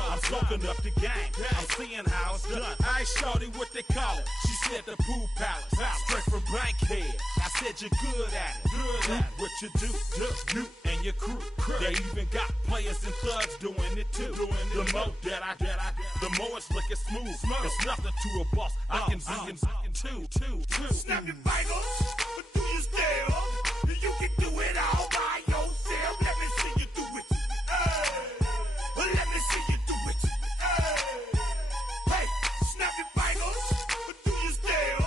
I'm soaking up the game. I'm seeing how it's done. I shorty what they call it. She said the pool palace. Straight from Bankhead. I said you're good at it. Good at what you do. You and your crew. They even got players and thugs doing it too. The more that I the more it's looking smooth. It's nothing to a boss. I can see two. Snap your fingers, but do you still? You can do it all by yourself. Let me see you do it. Let me see you do it. Hey, snap your fingers, but do you still?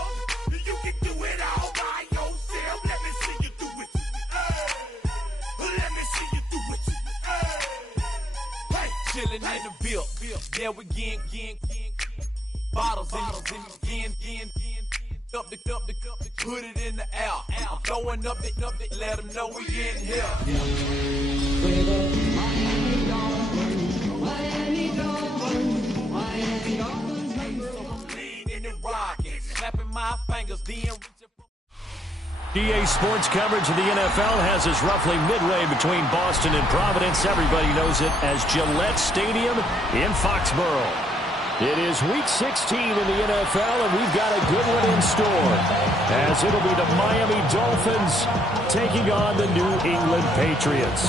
You can do it all by yourself. Let me see you do it. Let me see you do it. Hey, chillin' in the bill. Yeah, we getting bottles in up the put it in the air. I'm throwing up it, let them know we in here. Miami Dolphins, leaning and rocking, slapping my fingers, EA Sports coverage of the NFL has us roughly midway between Boston and Providence. Everybody knows it as Gillette Stadium in Foxborough. It is Week 16 in the NFL, and we've got a good one in store, as it'll be the Miami Dolphins taking on the New England Patriots.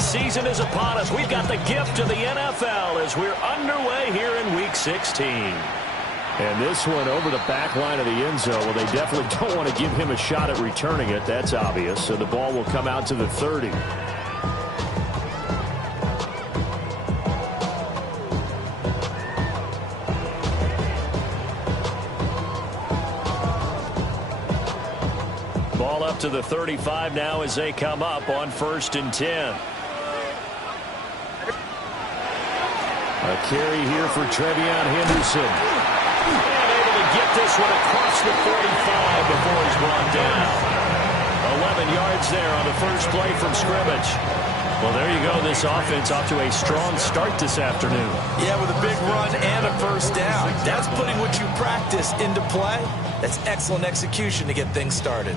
Season is upon us. We've got the gift of the NFL as we're underway here in Week 16. And this one over the back line of the end zone. Well, they definitely don't want to give him a shot at returning it. That's obvious. So the ball will come out to the 30. Ball up to the 35 now as they come up on 1st and 10. A carry here for Trevion Henderson. And able to get this one across the 45 before he's brought down. 11 yards there on the first play from scrimmage. Well, there you go. This offense off to a strong start this afternoon. Yeah, with a big run and a first down. That's putting what you practice into play. That's excellent execution to get things started.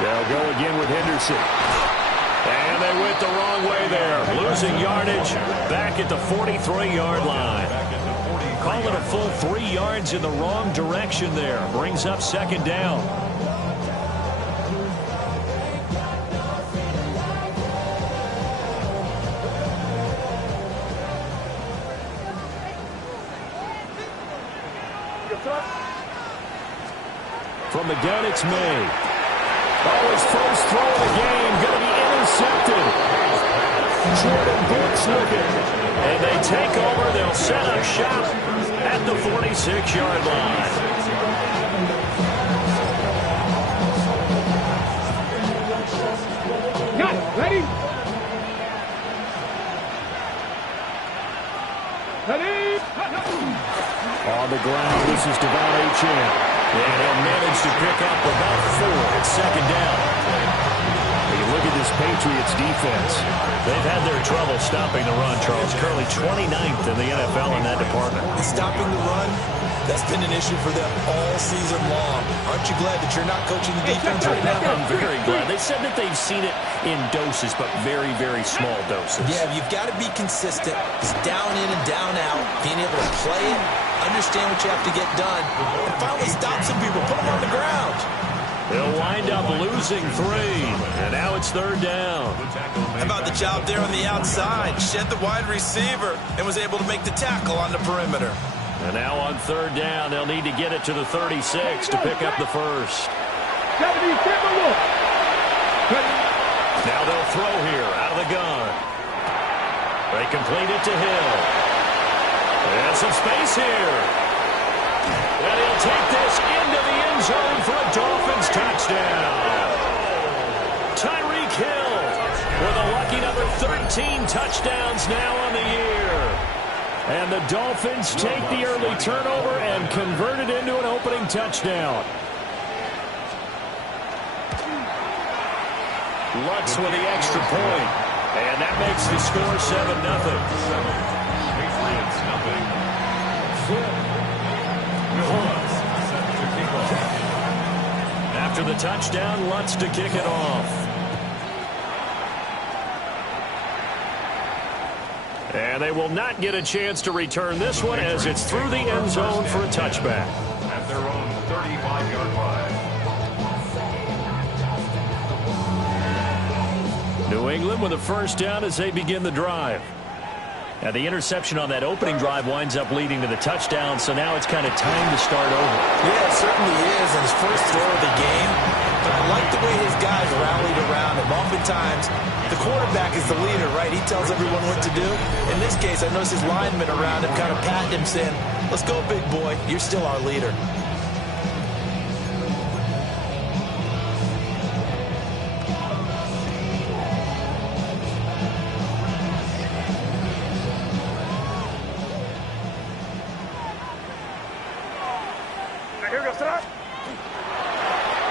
They'll go again with Henderson. And they went the wrong way there. Losing yardage back at the 43-yard line. Call it a full 3 yards in the wrong direction there. Brings up 2nd down. From the gun, it's May. Oh, his first throw of the game going to be intercepted. Jordan Brooks looking. And they take over. They'll set up shop at the 46-yard line. Got it. Ready? Ready? On the ground, this is Devon Achane. And he'll manage to pick up about 4 at 2nd down. When you look at this Patriots defense, they've had their trouble stopping the run, Charles. Currently 29th in the NFL in that department. Stopping the run, that's been an issue for them all season long. Aren't you glad that you're not coaching the defense right now? I'm very glad. They said that they've seen it in doses, but very, very small doses. Yeah, you've got to be consistent. It's down in and down out. Being able to play it, understand what you have to get done, and finally stop some people, put them on the ground. They'll wind up losing 3, and now it's 3rd down. How about the job there on the outside? Shed the wide receiver and was able to make the tackle on the perimeter. And now on 3rd down, they'll need to get it to the 36 to pick up the first. Now they'll throw here out of the gun. They complete it to Hill. And some space here. And he'll take this into the end zone for a Dolphins touchdown. Tyreek Hill with a lucky number 13 touchdowns now on the year. And the Dolphins take the early turnover and convert it into an opening touchdown. Lutz with the extra point. And that makes the score 7-0. Patriots nothing. After the touchdown, Lutz to kick it off. And they will not get a chance to return this one as it's through the end zone for a touchback. At their own 35-yard line. New England with a first down as they begin the drive. And the interception on that opening drive winds up leading to the touchdown, so now it's kind of time to start over. Yeah, it certainly is, and his first throw of the game. But I like the way his guys rallied around him. Oftentimes, the quarterback is the leader, right? He tells everyone what to do. In this case, I noticed his linemen around him kind of patting him, saying, "Let's go, big boy. You're still our leader."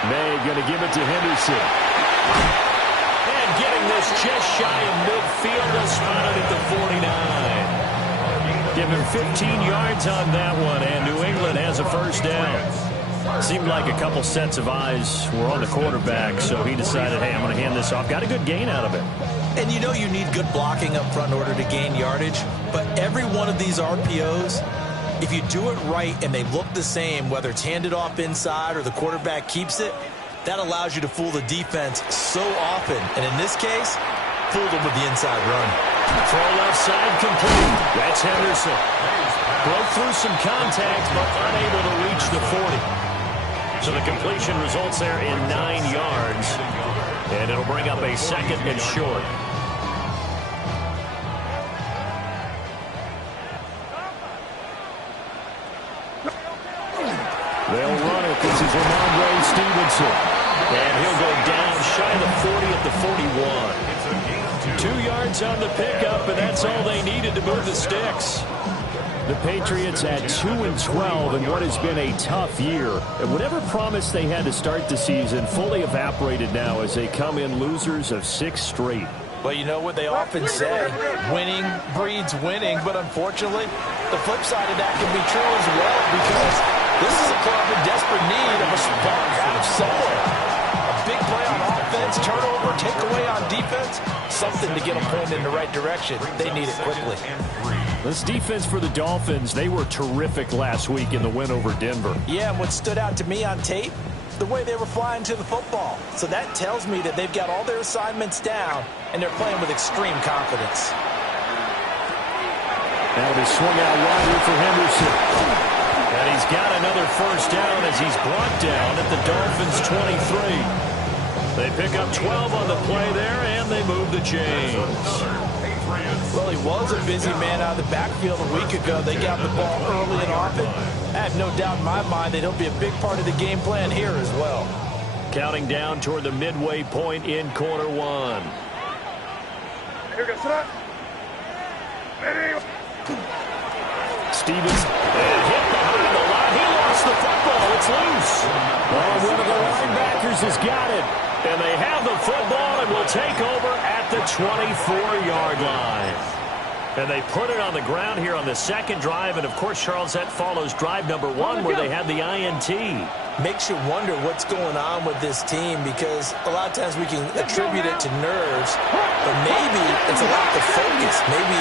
May going to give it to Henderson. And getting this just shy of midfield, they'll spot it at the 49. Give him 15 yards on that one, and New England has a first down. Seemed like a couple sets of eyes were on the quarterback, so he decided, hey, I'm going to hand this off. Got a good gain out of it. And you know you need good blocking up front in order to gain yardage, but every one of these RPOs, if you do it right and they look the same, whether it's handed off inside or the quarterback keeps it, that allows you to fool the defense so often. And in this case, fooled them with the inside run. Throw left side complete. That's Henderson. Broke through some contact, but unable to reach the 40. So the completion results there in 9 yards. And it'll bring up a second and short. They'll run it. This is Ramondre Stevenson. And he'll go down shy of the 40 at the 41. 2 yards on the pickup, and that's all they needed to move the sticks. The Patriots at 2-12 in what has been a tough year. And whatever promise they had to start the season fully evaporated now as they come in losers of 6 straight. Well, you know what they often say, winning breeds winning, but unfortunately, the flip side of that can be true as well, because this is a club in desperate need of a spark out of somewhere. A big play on offense, turnover, takeaway on defense, something to get them pointed in the right direction. They need it quickly. This defense for the Dolphins, they were terrific last week in the win over Denver. Yeah, and what stood out to me on tape, the way they were flying to the football. So that tells me that they've got all their assignments down, and they're playing with extreme confidence. That'll be swung out wide for Henderson. And he's got another first down as he's brought down at the Dolphins' 23. They pick up 12 on the play there, and they move the chains. Well, he was a busy man out of the backfield a week ago. They got the ball early and often. I have no doubt in my mind that he'll be a big part of the game plan here as well. Counting down toward the midway point in quarter one. Stevens hit behind the line. He lost the football. It's loose. Oh, one of the linebackers has got it. And they have the football and will take over at the 24-yard line. And they put it on the ground here on the second drive. And, of course, Charles, that follows drive number 1 where they had the INT. Makes you wonder what's going on with this team, because a lot of times we can attribute it to nerves, but maybe it's a lack of focus. Maybe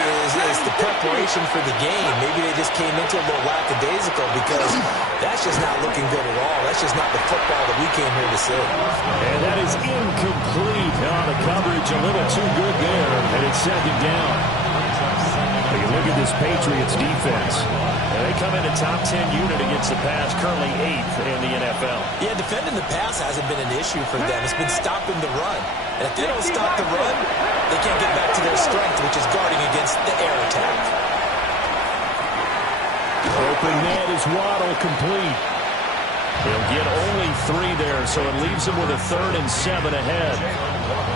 it's the preparation for the game. Maybe they just came into a little lackadaisical, because that's just not looking good at all. That's just not the football that we came here to see. And that is incomplete. Oh, the coverage a little too good there, and it's second down. You look at this Patriots defense. And they come in a top 10 unit against the pass, currently 8th in the NFL. Yeah, defending the pass hasn't been an issue for them. It's been stopping the run. And if they don't stop the run, they can't get back to their strength, which is guarding against the air attack. Open net is Waddle complete. He'll get only 3 there, so it leaves him with a 3rd and 7 ahead.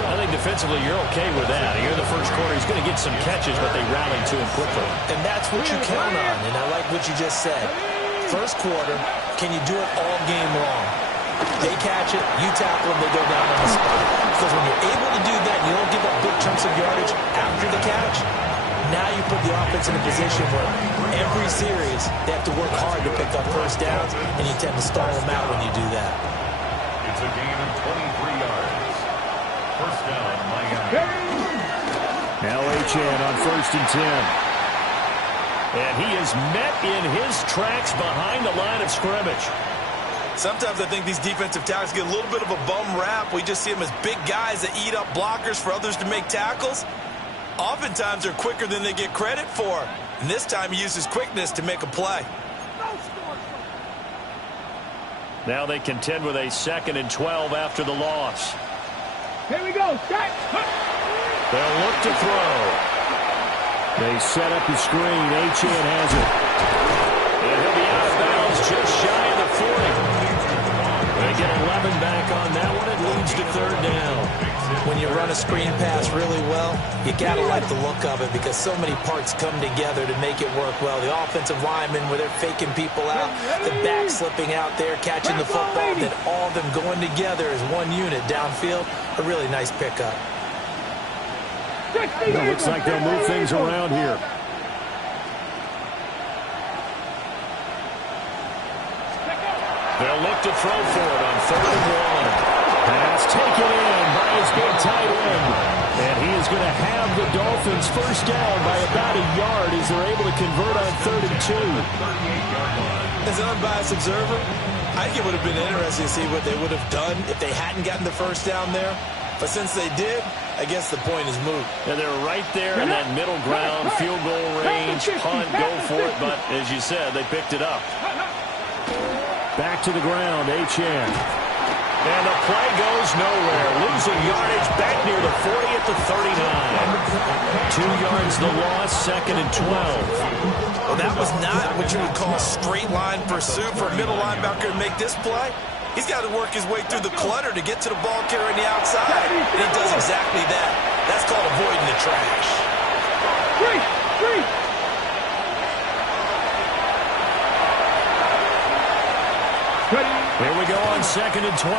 I think defensively you're okay with that. Here in the first quarter, he's going to get some catches, but they rallied to him quickly. And that's what you count on, and I like what you just said. First quarter, can you do it all game long? They catch it, you tackle them, they go down on the spot. Because when you're able to chunks of yardage after the catch, now you put the offense in a position where every series they have to work hard to pick up first downs, and you tend to stall them out when you do that. It's a gain of 23 yards. First down, Miami. Now Achane on 1st and 10. And he is met in his tracks behind the line of scrimmage. Sometimes I think these defensive tackles get a little bit of a bum rap. We just see them as big guys that eat up blockers for others to make tackles. Oftentimes they're quicker than they get credit for. And this time he uses quickness to make a play. Now they contend with a 2nd and 12 after the loss. Here we go. Set. They'll look to throw. They set up the screen. Achane has it. And he'll be out of bounds just shy of the 40. They get 11 back on that one. It leads to 3rd down. When you run a screen pass really well, you got to like the look of it because so many parts come together to make it work well. The offensive linemen, where they're faking people out, the back slipping out there, catching the football, then all of them going together as one unit downfield. A really nice pickup. It looks like they'll move things around here. They'll look to throw for it on 3rd and 1. Pass taken in by his big tight end. And he is going to have the Dolphins first down by about a yard as they're able to convert on 3rd and 2. As an unbiased observer, I think it would have been interesting to see what they would have done if they hadn't gotten the first down there. But since they did, I guess the point is moot. And they're right there in that middle ground, field goal range, punt, go for it. But as you said, they picked it up. Back to the ground, Achane. And the play goes nowhere. Losing yardage back near the 40 at the 39. 2 yards the loss, 2nd and 12. Well, that was not what you would call a straight line pursuit for a middle linebacker to make this play. He's got to work his way through the clutter to get to the ball carrier on the outside. And he does exactly that. That's called avoiding the trash. Three. Here we go on 2nd and 12.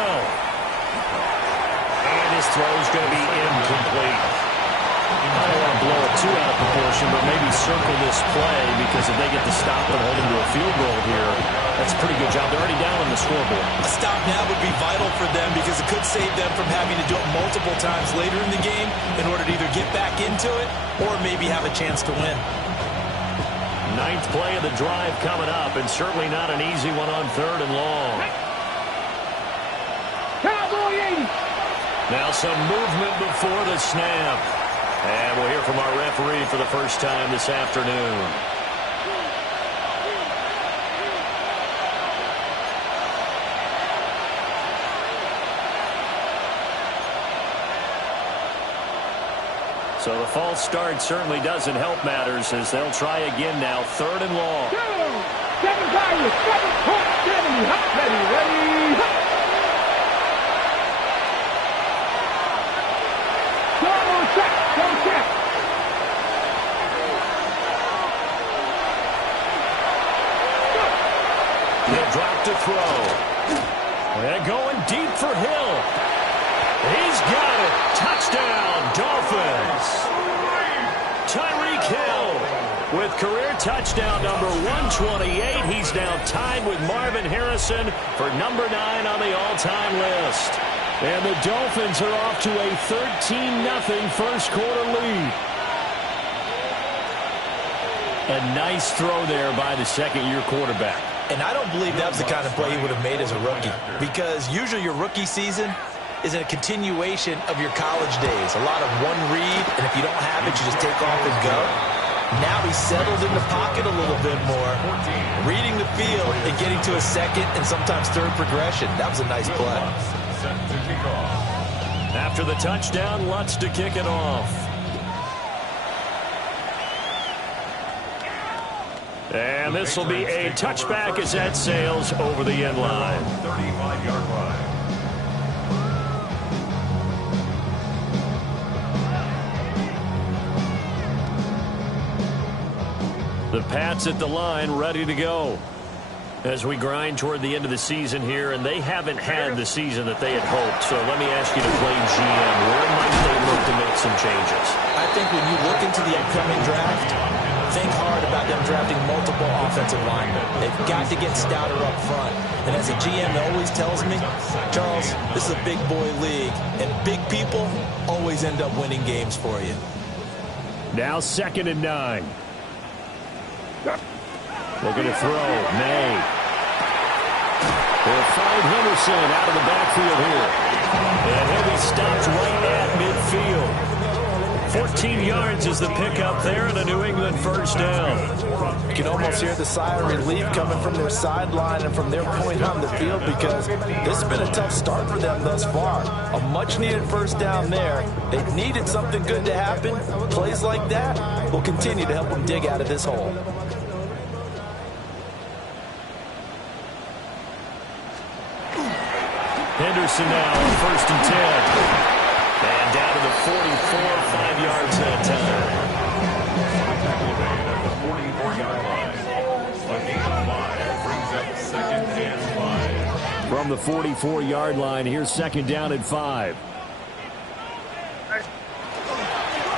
And his throw is going to be incomplete. I don't want to blow it too out of proportion, but maybe circle this play because if they get the stop and hold him to a field goal here, that's a pretty good job. They're already down on the scoreboard. A stop now would be vital for them because it could save them from having to do it multiple times later in the game in order to either get back into it or maybe have a chance to win. 9th play of the drive coming up, and certainly not an easy one on 3rd and long. Cowboy 80. Now some movement before the snap. And we'll hear from our referee for the first time this afternoon. So the false start certainly doesn't help matters as they'll try again now. 3rd and long. 7 values, 7.70. Ready. Go check. He'll drop to throw. They're going deep for Hill. He's got it. Touchdown, Dolphins. Tyreek Hill with career touchdown number 128. He's now tied with Marvin Harrison for number 9 on the all-time list. And the Dolphins are off to a 13-0 first quarter lead. A nice throw there by the second-year quarterback. And I don't believe that was the kind of play he would have made as a rookie because usually your rookie season is a continuation of your college days. A lot of one read, and if you don't have it, you just take off and go. Now he's settled in the pocket a little bit more, reading the field and getting to a second and sometimes third progression. That was a nice play. After the touchdown, Lutz to kick it off. And this will be a touchback as that sails over the end line. 35-yard line. The Pats at the line, ready to go. As we grind toward the end of the season here, and they haven't had the season that they had hoped. So let me ask you to play GM. Where might they look to make some changes. I think when you look into the upcoming draft, think hard about them drafting multiple offensive linemen. They've got to get stouter up front. And as a GM always tells me, Charles, this is a big boy league, and big people always end up winning games for you. Now 2nd and 9. Looking to throw. May. They'll find Henderson out of the backfield here. And he'll be stopped right at midfield. 14 yards is the pickup there and a New England first down. You can almost hear the sigh of relief coming from their sideline and from their point on the field because this has been a tough start for them thus far. A much-needed first down there. They've needed something good to happen. Plays like that will continue to help them dig out of this hole. Henderson now on 1st and 10. And down to the 44, 5 yards that time. The 44-yard line. A gain of 5 brings up 2nd and 5. From the 44-yard line, here's 2nd down and 5.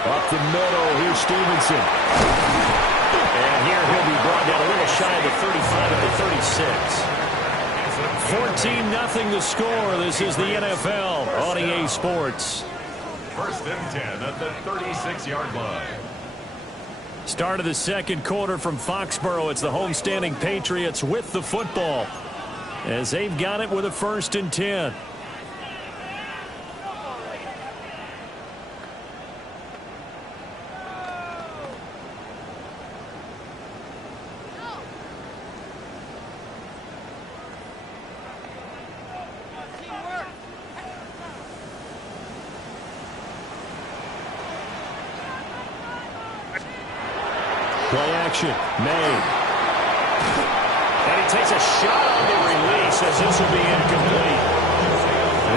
Up the middle, here's Stevenson. And here he'll be brought down a little shy of the 35 at the 36. 14-0 the score. This is the NFL on EA Sports. 1st and 10 at the 36-yard line. Start of the 2nd quarter from Foxborough. It's the homestanding Patriots with the football as they've got it with a 1st and 10. Play action. May. And he takes a shot on the release as this will be incomplete.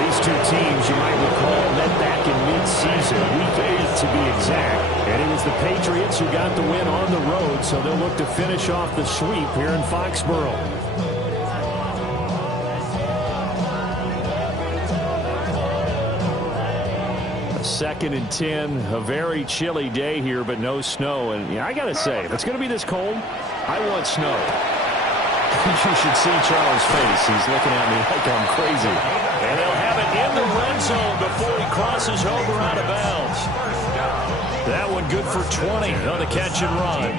These two teams, you might recall, met back in mid-season, week 8 to be exact. And it was the Patriots who got the win on the road, so they'll look to finish off the sweep here in Foxborough. 2nd and 10, a very chilly day here, but no snow. And yeah, I got to say, if it's going to be this cold, I want snow. You should see Charles' face. He's looking at me like I'm crazy. And they'll have it in the red zone before he crosses over out of bounds. That one good for 20 on the catch and run.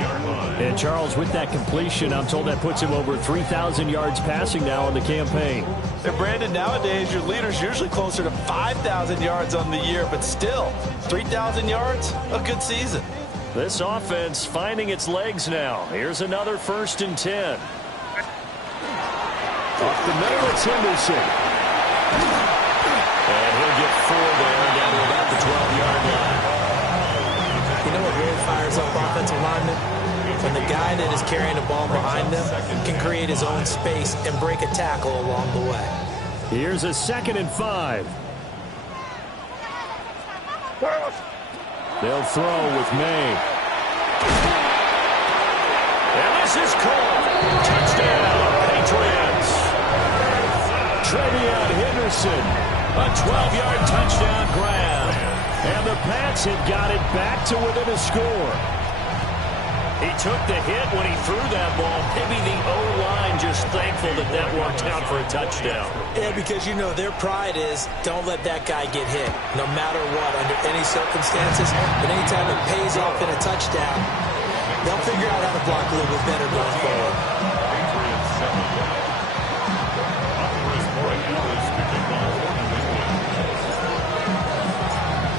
And Charles, with that completion, I'm told that puts him over 3,000 yards passing now on the campaign. And Brandon, nowadays your leader's usually closer to 5,000 yards on the year, but still, 3,000 yards, a good season. This offense finding its legs now. Here's another 1st and 10. Off the middle, it's Henderson. And he'll get 4 there down to about the 12-yard line. You know what really fires up offensive linemen? When the guy that is carrying the ball behind them can create his own space and break a tackle along the way. Here's a 2nd and 5. They'll throw with May. And this is called. Touchdown, Patriots. Trevion Henderson, a 12-yard touchdown grab. And the Pats have got it back to within a score. He took the hit when he threw that ball. Maybe the O-line just thankful that that worked out for a touchdown. Yeah, because, you know, their pride is don't let that guy get hit, no matter what, under any circumstances. But anytime it pays off in a touchdown, they'll figure out how to block a little bit better going forward.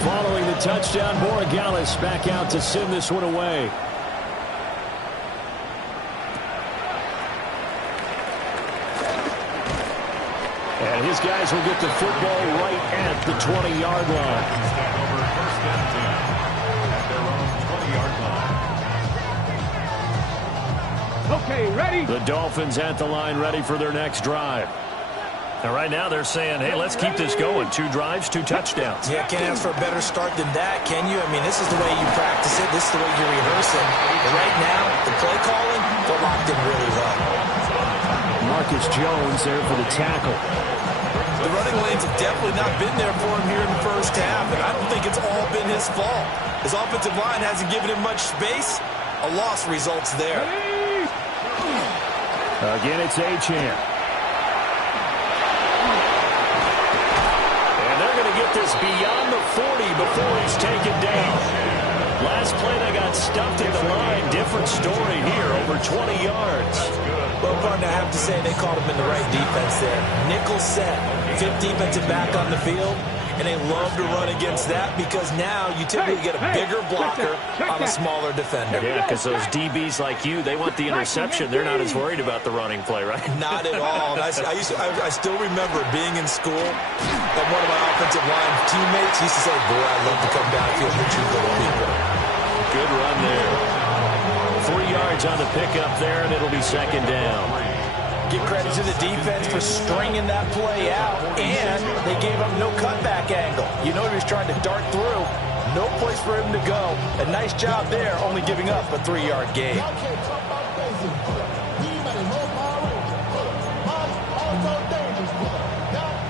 Following the touchdown, Borregales back out to send this one away. And his guys will get the football right at the 20-yard line. Over 1st and 10 at their own 20-yard line. Okay, ready? The Dolphins at the line, ready for their next drive. And right now they're saying, hey, let's keep this going. 2 drives, 2 touchdowns. Yeah, can't ask for a better start than that, can you? I mean, this is the way you practice it. This is the way you rehearse it. But right now, the play calling, they're locked in really well. Marcus Jones there for the tackle. The running lanes have definitely not been there for him here in the first half, and I don't think it's all his fault. His offensive line hasn't given him much space. A loss results there. Again, it's Achane. And they're going to get this beyond the 40 before he's taken down. Last play, they got stuffed at the line. Different story here, over 20 yards. Well, partner, I have to say they called him in the right defense there. Nickel set, fifth defensive back on the field, and they love to run against that because now you typically get a bigger blocker on a smaller defender. Yeah, because those DBs like you, they want the interception. They're not as worried about the running play, right? Not at all. And I still remember being in school, and one of my offensive line teammates used to say, boy, I'd love to come downfield and hit you little people. Good run there. 3 yards on the pickup there, and it'll be second down. Give credit to the defense for stringing that play out, and they gave him no cutback angle. You know he was trying to dart through. No place for him to go. A nice job there, only giving up a 3-yard gain.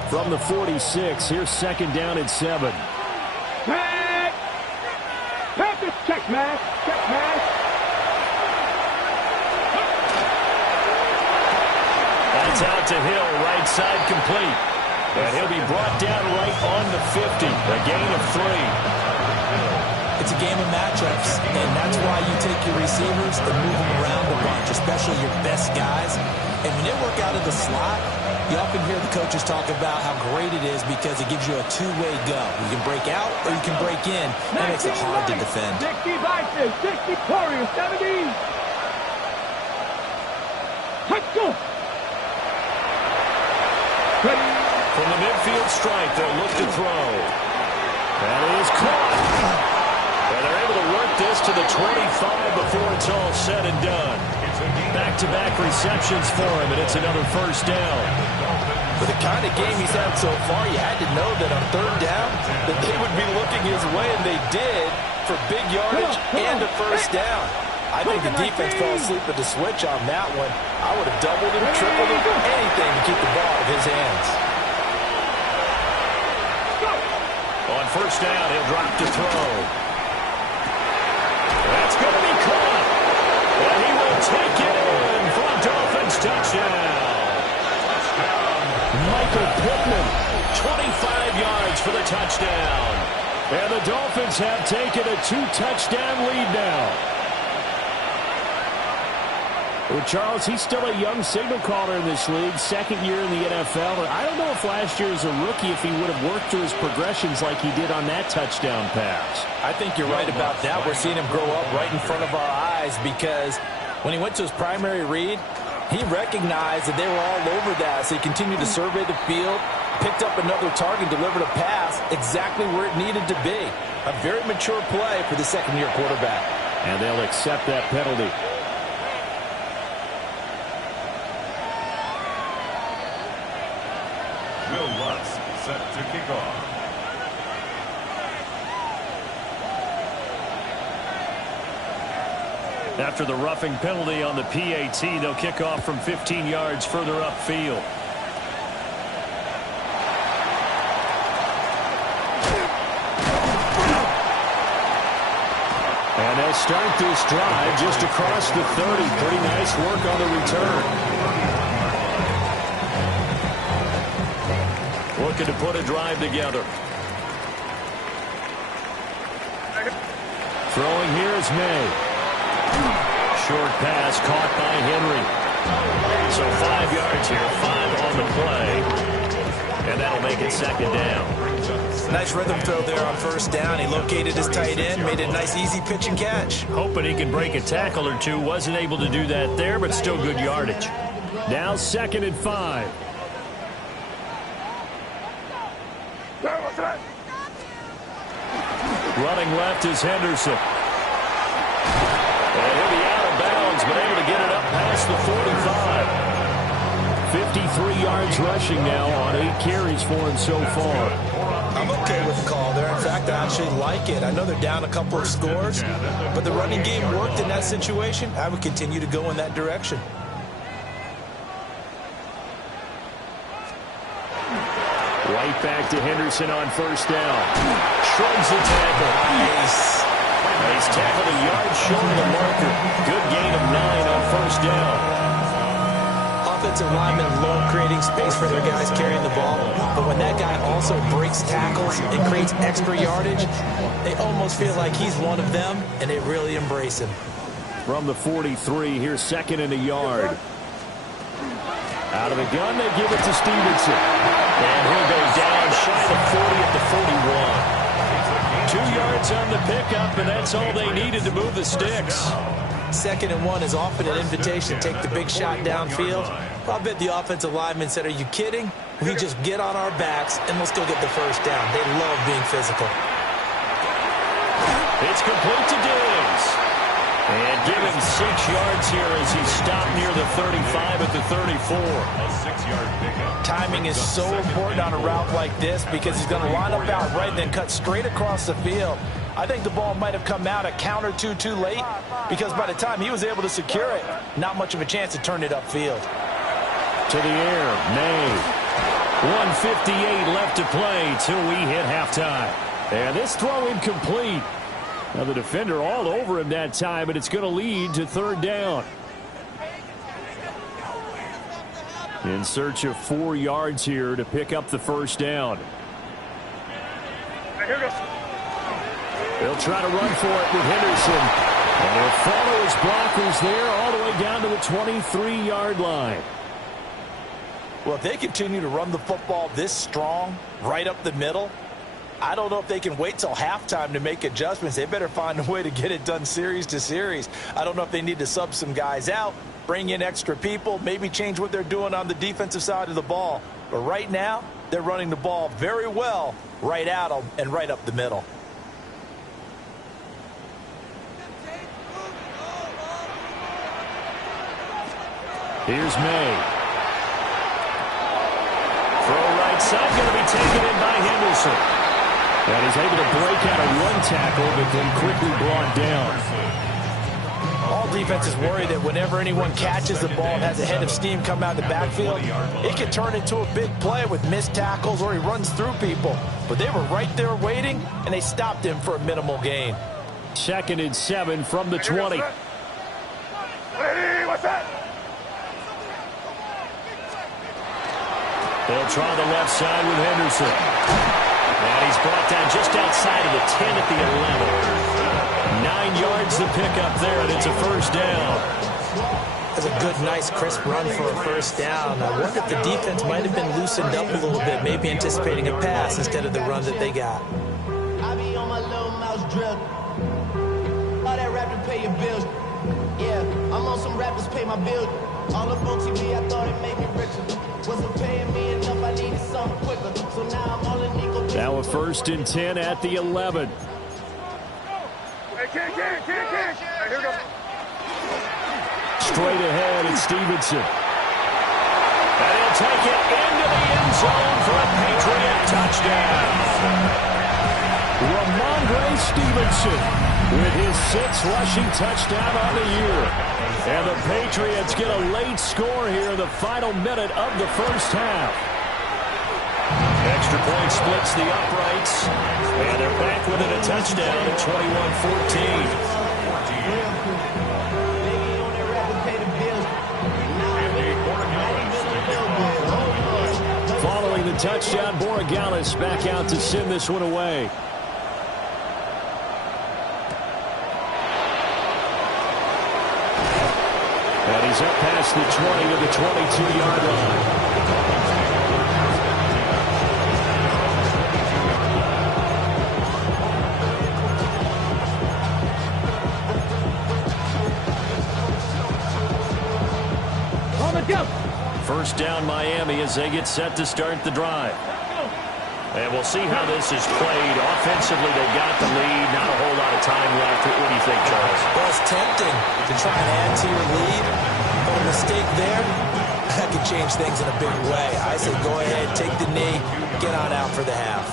From the 46, here's second down and 7. Check, man. Check, man. That's out to Hill, right side complete. And he'll be brought down right on the 50, a gain of 3. It's a game of matchups, and that's why you take your receivers and move them around a bunch, especially your best guys. And when they work out of the slot, you often hear the coaches talk about how great it is because it gives you a two-way go. You can break out or you can break in. That makes it hard to defend. 60 Vikings, 60 Warriors, 70. Let's go. From the midfield stripe, they'll look to throw. That is caught. And they're able to work this to the 25 before it's all said and done. Back-to-back receptions for him, and it's another first down. For the kind of game he's had so far, you had to know that on third down that they would be looking his way, and they did for big yardage and a first down. I think the defense fell asleep at the switch on that one. I would have doubled him, tripled him, anything to keep the ball out of his hands. On first down, he'll drop to throw. That's going to be caught. And he will take it in for a Dolphins touchdown. Michael Pittman, 25 yards for the touchdown. And the Dolphins have taken a 2-touchdown lead now. Well, Charles, he's still a young signal caller in this league, second year in the NFL. I don't know if last year as a rookie, if he would have worked through his progressions like he did on that touchdown pass. I think you're right about that. We're seeing him grow up right in front of our eyes because when he went to his primary read, he recognized that they were all over that. So he continued to survey the field, picked up another target, delivered a pass exactly where it needed to be. A very mature play for the second-year quarterback. And they'll accept that penalty. Will Lutz set to kick off. After the roughing penalty on the PAT, they'll kick off from 15 yards further upfield. And they'll start this drive just across the 30. Pretty nice work on the return. Looking to put a drive together. Throwing here is May. Short pass caught by Henry. So 5 yards here, 5 on the play. And that'll make it second down. Nice rhythm throw there on first down. He located his tight end, made it a nice easy pitch and catch. Hoping he can break a tackle or two. Wasn't able to do that there, but still good yardage. Now 2nd and 5. Running left is Henderson. And he'll be out of bounds, but able to get it up past the 45. 53 yards rushing now on 8 carries for him so far. I'm okay with the call there. In fact, I actually like it. I know they're down a couple of scores, but the running game worked in that situation. I would continue to go in that direction. Right back to Henderson on first down. Shrugs avoids the tackle. Nice. He's tackled a yard short of the marker. Good gain of 9 on first down. Offensive linemen love creating space for their guys carrying the ball, but when that guy also breaks tackles and creates extra yardage, they almost feel like he's one of them, and they really embrace him. From the 43, here's 2nd and a yard. Out of the gun, they give it to Stevenson. And he'll go down shy of 40 at the 41. 2 yards on the pickup, and that's all they needed to move the sticks. 2nd and 1 is often an invitation to take the big shot downfield. I bet the offensive lineman said, "Are you kidding? We just get on our backs and let's go get the first down." They love being physical. It's complete to Diggs. And give him 6 yards here as he's stopped near the 35 at the 34. A 6-yard pickup. Timing is so important on a route like this because he's going to line up out right and then cut straight across the field. I think the ball might have come out a count or two too late because by the time he was able to secure it, not much of a chance to turn it upfield. To the air, May. 1:58 left to play till we hit halftime. And this throw incomplete. Now the defender all over him that time, but it's going to lead to 3rd down. In search of 4 yards here to pick up the first down. They'll try to run for it with Henderson. And they'll follow his blockers there all the way down to the 23-yard line. Well, if they continue to run the football this strong, right up the middle, I don't know if they can wait till halftime to make adjustments. They better find a way to get it done series to series. I don't know if they need to sub some guys out, bring in extra people, maybe change what they're doing on the defensive side of the ball. But right now, they're running the ball very well right at them and right up the middle. Here's May. Throw right side, going to be taken in by Henderson. And he's able to break out of 1 tackle, but then quickly brought down. All defenses worry that whenever anyone catches the ball and has a head of steam come out of the backfield, it can turn into a big play with missed tackles or he runs through people. But they were right there waiting, and they stopped him for a minimal gain. 2nd and 7 from the 20. What's that? They'll try the left side with Henderson. And he's brought down just outside of the 10 at the 11. 9 yards to pick up there, and it's a first down. That's a good, nice, crisp run for a first down. I wonder if the defense might have been loosened up a little bit, maybe anticipating a pass instead of the run that they got. I be on my little mouse drill. All that rap to pay your bills. Yeah, I'm on some rappers pay my bills. All the folks TV, I thought it made me richer. Wasn't paying me enough, I needed something quicker. So now I'm all in Nico. Now a 1st and 10 at the 11. Hey, kid. Hey, here we go. Straight ahead, it's Stevenson. And he'll take it into the end zone for a Patriot touchdown. Ramondre Stevenson with his 6th rushing touchdown on the year. And the Patriots get a late score here in the final minute of the first half. Extra point splits the uprights. And they're back within a touchdown at 21-14. Following the touchdown, Borregales back out to send this one away. And he's up past the 20 to the 22-yard line. On the jump. First down Miami as they get set to start the drive. And we'll see how this is played. Offensively, they got the lead. Not a whole lot of time left. What do you think, Charles? Well, it's tempting to try and add to your lead, but a mistake there, that could change things in a big way. I say go ahead, take the knee, get on out for the half.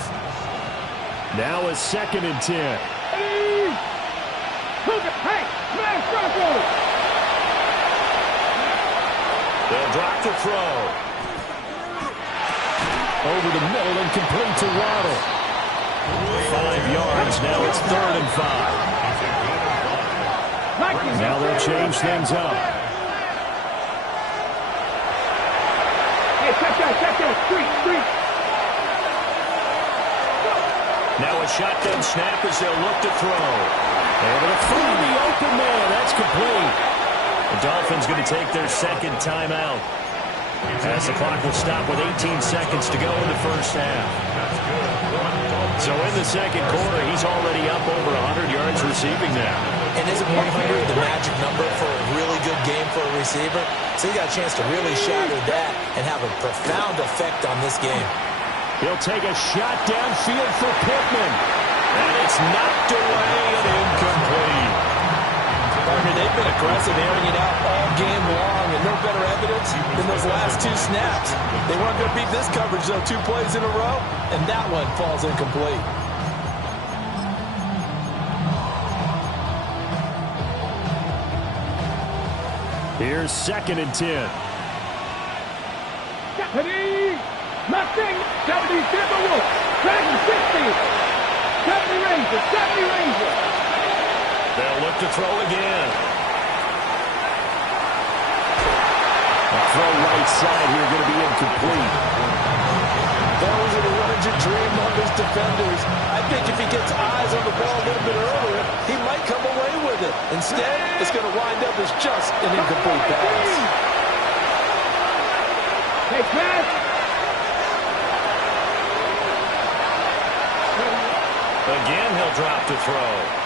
Now a 2nd and 10. Hey, smash Bronco. They'll drop the throw. Over the middle and complete to Waddle. 5 yards yards. Now it's 3rd and 5. Now they'll change things up. Hey, check that, street. Now a shotgun snap as they'll look to throw. Able to find the open man. That's complete. The Dolphins going to take their second timeout, as the clock will stop with 18 seconds to go in the first half. So in the second quarter, he's already up over 100 yards receiving now. And isn't 100 the magic number for a really good game for a receiver? So he got a chance to really shatter that and have a profound effect on this game. He'll take a shot downfield for Pittman. And it's knocked away and incomplete. Parker, they've been aggressive, airing it out all game long, and no better evidence than those last 2 snaps. They weren't going to beat this coverage, though, 2 plays in a row, and that one falls incomplete. Here's 2nd and 10. Deputy! Nothing! 70 Timberwolves! Dragon 60! 70 Rangers! They'll look to throw again. A throw right side here going to be incomplete. Those are the ones you dream of as defenders. I think if he gets eyes on the ball a little bit earlier, he might come away with it. Instead, it's going to wind up as just an incomplete pass. Hey, pass! Again, he'll drop to throw.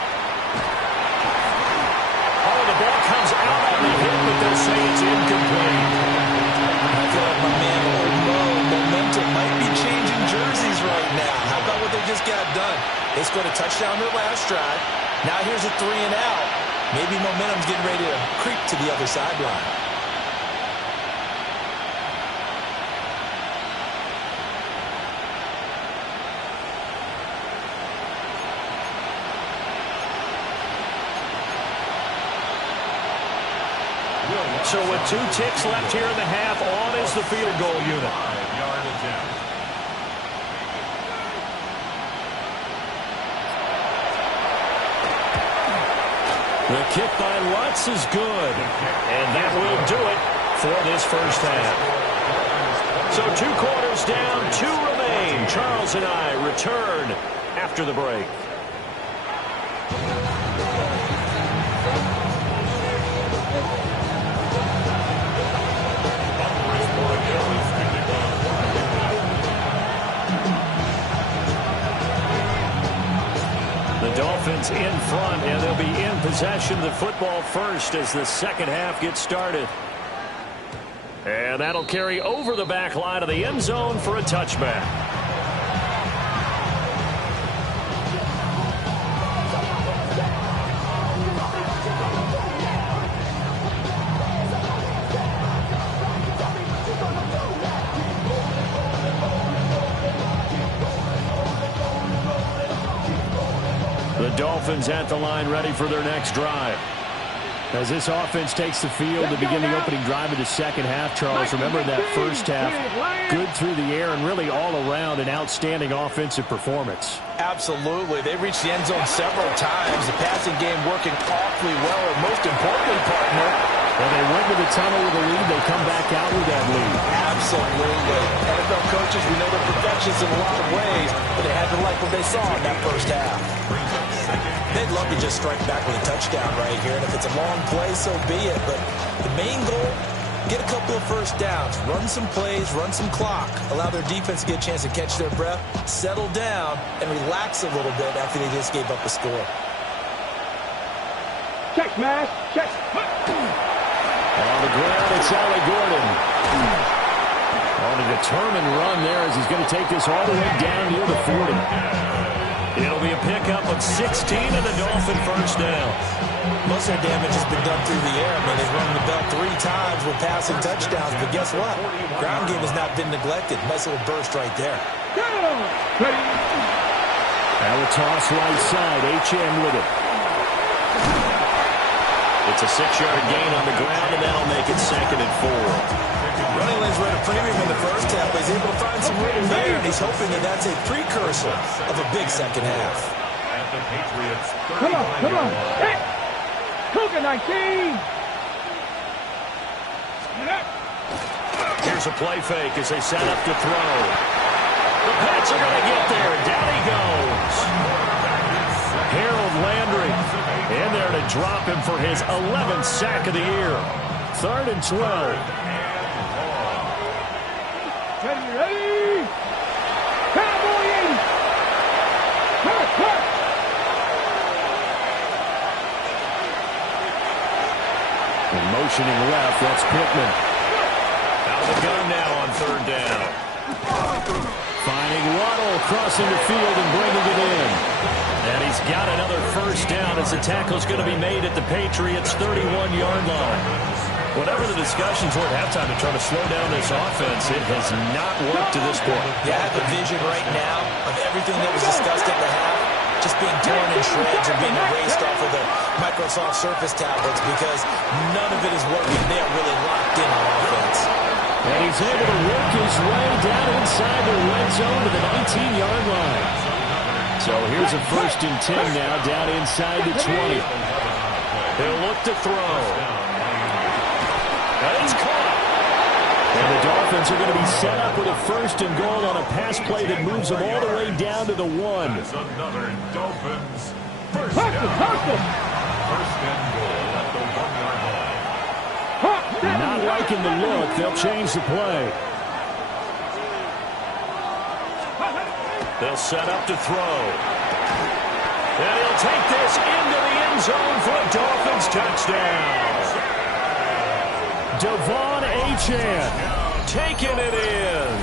Oh, the ball comes out on the hit, but they'll say it's incomplete. I feel like my man momentum might be changing jerseys right now. How about what they just got done? They scored a touchdown their last drive. Now here's a 3 and out. Maybe momentum's getting ready to creep to the other sideline. So with 2 ticks left here in the half, on is the field goal unit. The kick by Lutz is good. And that will do it for this first half. So 2 quarters down, 2 remain. Charles and I return after the break. Dolphins in front, and they'll be in possession of the football first as the second half gets started. And that'll carry over the back line of the end zone for a touchback. Dolphins at the line ready for their next drive. As this offense takes the field to begin the opening drive of the second half, Charles, remember that first half, good through the air and really all around an outstanding offensive performance. Absolutely. They reached the end zone several times. The passing game working awfully well, and most importantly, partner, when they went to the tunnel with a lead, they come back out with that lead. Absolutely. NFL coaches, we know they're perfectionists in a lot of ways, but they had to like what they saw in that first half. They'd love to just strike back with a touchdown right here, and if it's a long play, so be it. But the main goal, get a couple of first downs, run some plays, run some clock, allow their defense to get a chance to catch their breath, settle down, and relax a little bit after they just gave up a score. Check, smash, check. On the ground, it's Allie Gordon. On a determined run there as he's going to take this all the way down near the 40. It'll be a pickup of 16 and the Dolphin first down. Most of their damage has been done through the air. I mean, they've rung the bell 3 times with passing touchdowns, but guess what? Ground game has not been neglected. Nice little burst right there. Now a toss right side, HM with it. It's a 6-yard gain on the ground, and that'll make it 2nd and 4. Running lanes were at a premium in the first half, but he's able to find some room there, and he's hoping that that's a precursor of a big second half. Patriots. Come on. Hey! Cougar 19! Here's a play fake as they set up to throw. The Pats are going to get there. Down he goes. Harold Landry in there to drop him for his 11th sack of the year. 3rd and 12. Ready? Cowboy 80! Cut! And motioning left, that's Pittman. Out of the gun now on 3rd down. Finding Waddle crossing the field and bringing it in. And he's got another 1st down as the tackle's going to be made at the Patriots' 31-yard line. Whatever the discussions were at halftime to try to slow down this offense, it has not worked to this point. Yeah, I have a vision right now of everything that was discussed at the half just being torn in shreds or being erased off of the Microsoft Surface tablets because none of it is working. They are really locked in on offense. And he's able to work his way down inside the red zone to the 19-yard line. So here's a 1st and 10 now down inside the 20. He'll look to throw. And he's caught. And the Dolphins are going to be set up with a 1st and goal on a pass play that moves them all the way down to the 1. It's another Dolphins. First and goal at the 1-yard line. Not liking the look. They'll change the play. They'll set up to throw. And he'll take this into the end zone for a Dolphins touchdown. Devon Achane taking it in.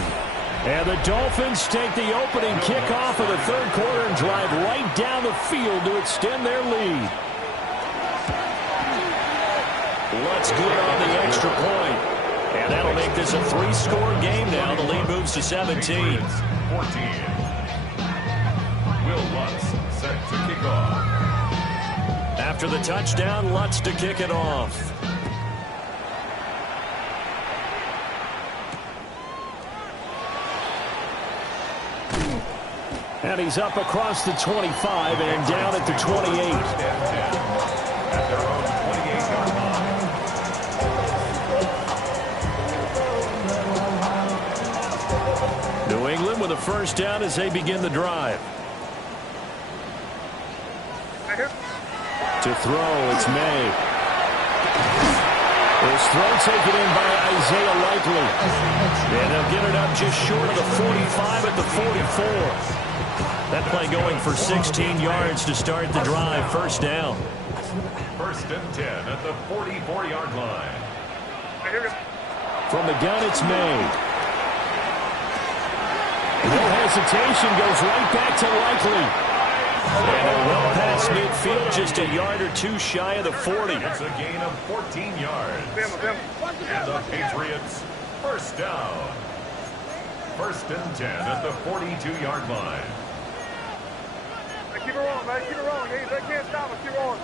And the Dolphins take the opening kickoff of the 3rd quarter and drive right down the field to extend their lead. Lutz good on the extra point. And that'll make this a 3-score game now. The lead moves to 17. 14. Will Lutz set to kick off. After the touchdown, Lutz to kick it off. And he's up across the 25 and down at the 28. At their own 28-yard line. New England with a 1st down as they begin the drive. To throw, it's May. His throw taken in by Isaiah Likely. And they'll get it up just short of the 45 at the 44. That play going for 16 yards to start the drive. 1st down. 1st and 10 at the 44-yard line. From the gun, it's May. No hesitation, goes right back to Likely. And they're well past midfield, just a yard or 2 shy of the 40. It's a gain of 14 yards. And the Patriots, 1st down. 1st and 10 at the 42-yard line. Keep it rolling, man. Keep it rolling. They can't stop us. Keep rolling.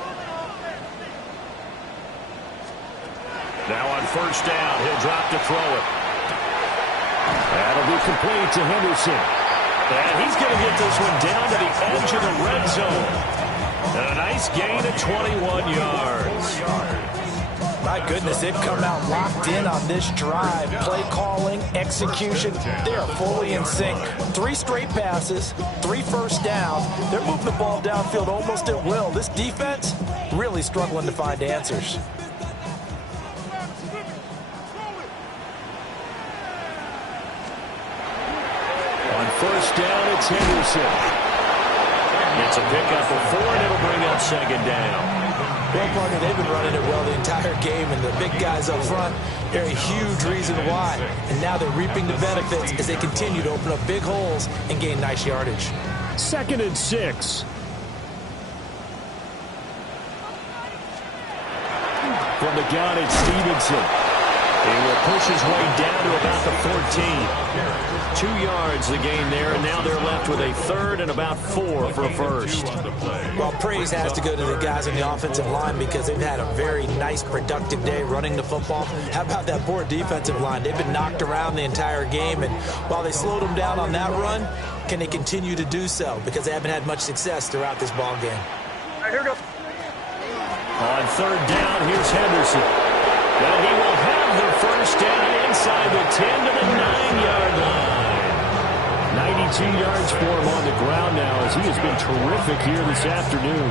Now on 1st down, he'll drop to throw it. That'll be complete to Henderson. And he's going to get this one down to the edge of the red zone. And a nice gain of 21 yards. My goodness, they've come out locked in on this drive. Play calling, execution, they are fully in sync. 3 straight passes, 3 1st downs. They're moving the ball downfield almost at will. This defense really struggling to find answers. On 1st down, it's Henderson. It's a pickup of 4, and it'll bring up 2nd down. Well, partner, they've been running it well the entire game, and the big guys up front, they're a huge reason why. And now they're reaping the benefits as they continue to open up big holes and gain nice yardage. 2nd and 6. From the gun, it's Stevenson. He will push his way down to about the 14. 2 yards the gain there, and now they're left with a 3rd and about 4 for a 1st. Well, praise has to go to the guys on the offensive line because they've had a very nice, productive day running the football. How about that poor defensive line? They've been knocked around the entire game, and while they slowed them down on that run, can they continue to do so? Because they haven't had much success throughout this ball game. All right, here we go. On third down, here's Henderson. And he will have the first down inside the 10 to the 9-yard line. 92 yards for him on the ground now as he has been terrific here this afternoon.